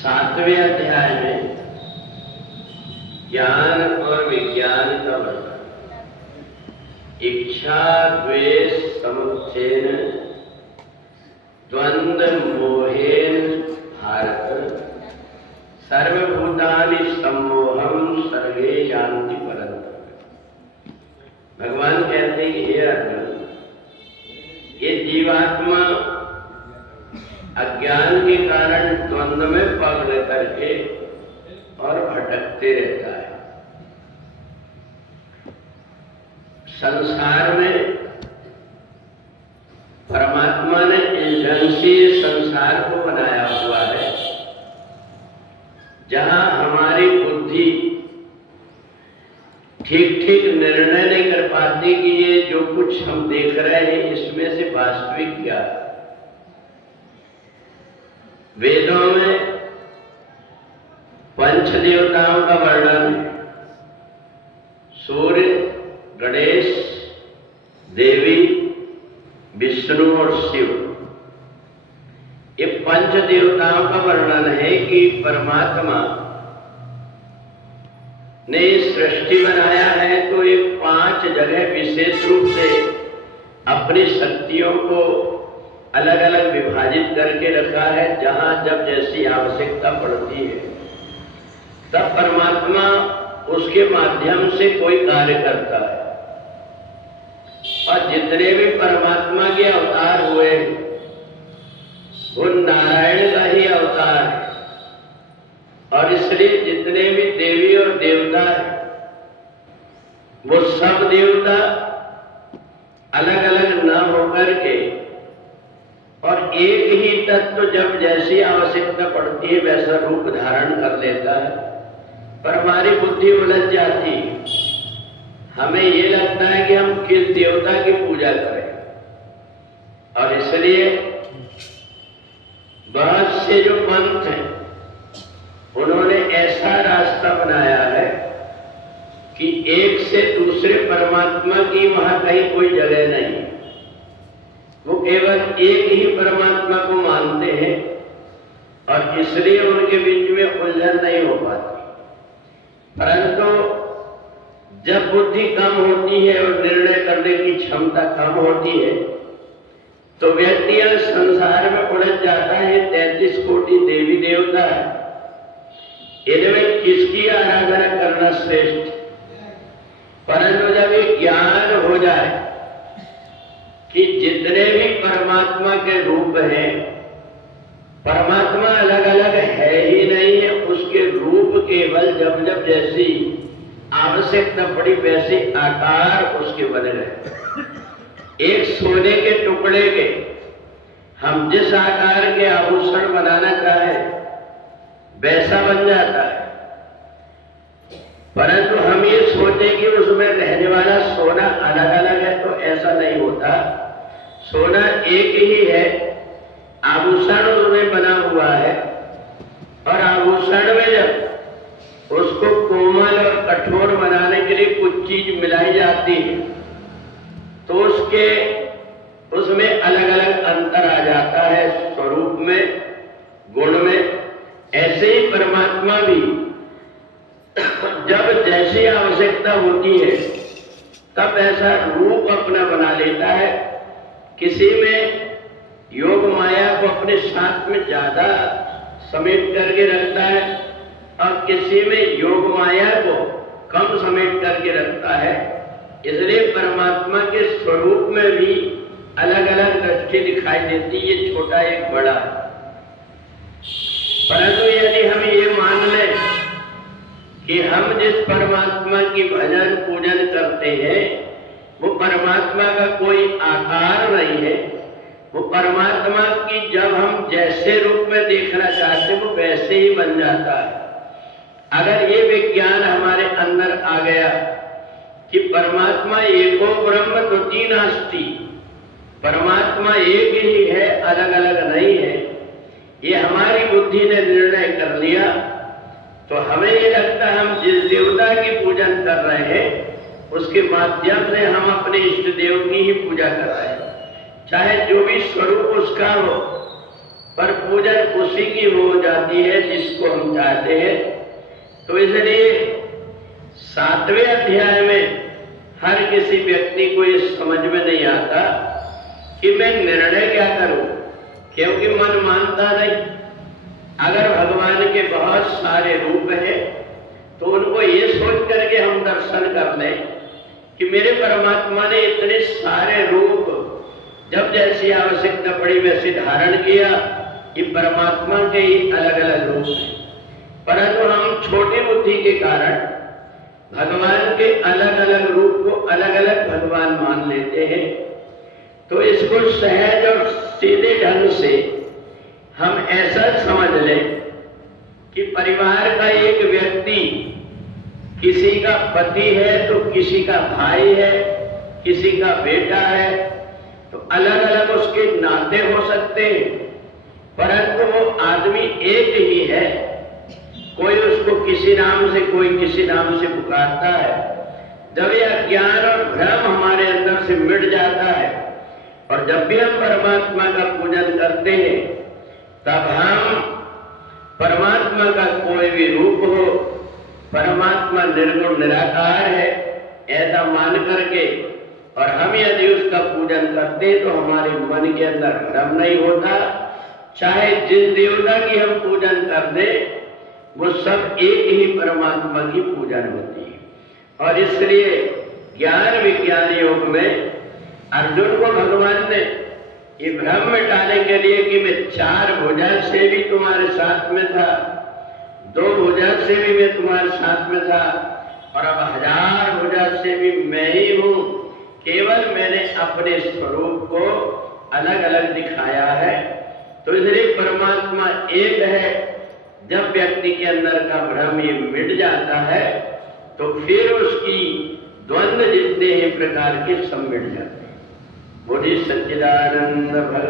7वें अध्याय में ज्ञान और विज्ञान का वर्णन। इच्छा द्वेष समुच्चयन द्वंद्व मोहेन भारत सर्वभूतानि सम्मोहम सर्वे यान्ति परन्तप। भगवान कहते हैं हे अर्जुन, ये जीवात्मा अज्ञान के कारण द्वंद्व में पकड़ करके और भटकते रहता है। संसार में परमात्मा ने इस ढंग से संसार को बनाया हुआ है जहां हमारी बुद्धि ठीक ठीक निर्णय नहीं कर पाती कि ये जो कुछ हम देख रहे हैं इसमें से वास्तविक क्या है। वेदों में पंच देवताओं का वर्णन है। सूर्य, गणेश, देवी, विष्णु और शिव, ये पंच देवताओं का वर्णन है कि परमात्मा ने सृष्टि बनाया है तो ये 5 जगह विशेष रूप से अपनी शक्तियों को अलग अलग विभाजित करके रखा है, जहां जब जैसी आवश्यकता पड़ती है तब परमात्मा उसके माध्यम से कोई कार्य करता है। और जितने भी परमात्मा के अवतार हुए वो नारायण का ही अवतार है, और इसलिए जितने भी देवी और देवता है वो सब देवता अलग अलग न होकर के और एक ही तत्व जब जैसी आवश्यकता पड़ती है वैसा रूप धारण कर लेता है। पर हमारी बुद्धि उलझ जाती है, हमें ये लगता है कि हम किस देवता की पूजा करें, और इसलिए बहुत से जो पंथ हैं उन्होंने ऐसा रास्ता बनाया है कि एक से दूसरे परमात्मा की वहां कहीं कोई जगह नहीं, वो केवल एक ही परमात्मा को मानते हैं और इसलिए उनके बीच में उलझन नहीं हो पाती। परंतु जब बुद्धि कम होती है और निर्णय करने की क्षमता कम होती है तो व्यक्ति संसार में उलझ जाता है। 33 कोटि देवी देवता है, इनमें किसकी आराधना करना श्रेष्ठ। परंतु जब ये ज्ञान हो जाए कि जितने भी परमात्मा के रूप हैं, परमात्मा अलग अलग है ही नहीं है, उसके रूप केवल जब जब जैसी आवश्यकता पड़ी वैसे आकार उसके बने रहे। एक सोने के टुकड़े के हम जिस आकार के आभूषण बनाना चाहें वैसा बन जाता है, परंतु हम ये सोचे कि उसमें रहने वाला सोना अलग अलग है, तो ऐसा नहीं होता। सोना एक ही है, आभूषण उसमें बना हुआ है, और आभूषण में जब उसको कोमल और कठोर बनाने के लिए कुछ चीज मिलाई जाती है तो उसमें अलग अलग अंतर आ जाता है, स्वरूप में, गुण में। ऐसे ही परमात्मा भी जब जैसी आवश्यकता होती है तब ऐसा रूप अपना बना लेता है। किसी में योग माया को अपने साथ में ज्यादा समेट करके रखता है और किसी में योग माया को कम समेट करके रखता है। इसलिए परमात्मा के स्वरूप में भी अलग अलग दृष्टि दिखाई देती है, छोटा एक बड़ा। परंतु यदि हम ये मान लें कि हम जिस परमात्मा की भजन पूजन करते हैं वो परमात्मा का कोई आकार नहीं है, वो परमात्मा की जब हम जैसे रूप में देखना चाहते हैं वो वैसे ही बन जाता है। अगर ये विज्ञान हमारे अंदर आ गया कि परमात्मा एको ब्रह्म द्वितीय नास्ति, परमात्मा एक ही है, अलग अलग नहीं है, ये हमारी बुद्धि ने निर्णय कर लिया, तो हमें ये लगता है हम जिस देवता की पूजन कर रहे हैं उसके माध्यम से हम अपने इष्ट देव की ही पूजा कर रहे हैं, चाहे जो भी स्वरूप उसका हो। पर पूजन उसी की हो जाती है जिसको हम चाहते हैं। तो इसलिए 7वें अध्याय में हर किसी व्यक्ति को ये समझ में नहीं आता कि मैं निर्णय क्या करूं, क्योंकि मन मानता नहीं। अगर भगवान के बहुत सारे रूप हैं तो उनको ये सोच करके हम दर्शन कर लें कि मेरे परमात्मा ने इतने सारे रूप जब जैसी आवश्यकता पड़ी वैसे धारण किया, कि परमात्मा के ही अलग अलग रूप हैं। परंतु हम छोटी बुद्धि के कारण भगवान के अलग अलग रूप को अलग अलग भगवान मान लेते हैं। तो इसको सहज और सीधे ढंग से हम ऐसा समझ लें कि परिवार का एक व्यक्ति किसी का पति है तो किसी का भाई है, किसी का बेटा है, तो अलग अलग उसके नाते हो सकते हैं, परंतु वो आदमी एक ही है। कोई उसको किसी नाम से, कोई किसी नाम से पुकारता है। जब यह ज्ञान और भ्रम हमारे अंदर से मिट जाता है और जब भी हम परमात्मा का पूजन करते हैं, तब हम परमात्मा का कोई भी रूप हो, परमात्मा निर्गुण निराकार है ऐसा मान करके, और हम यदि उसका पूजन करते तो हमारे मन के अंदर भ्रम नहीं होता। चाहे जिस देवता की हम पूजन कर दे, वो सब एक ही परमात्मा की पूजन होती है। और इसलिए ज्ञान विज्ञान योग में अर्जुन को भगवान ने ये भ्रम मिटाने के लिए कि मैं 4 भुजा से भी तुम्हारे साथ में था, 2 भुजा से भी मैं तुम्हारे साथ में था, और अब 1000 भुजा से भी मैं ही हूं। केवल मैंने अपने स्वरूप को अलग अलग दिखाया है। तो इसलिए परमात्मा एक है। जब व्यक्ति के अंदर का भ्रम ये मिट जाता है तो फिर उसकी द्वंद्व जितने ही प्रकार के सब मिट जाते हैं। बोलिए सच्चिदानंद भगवान।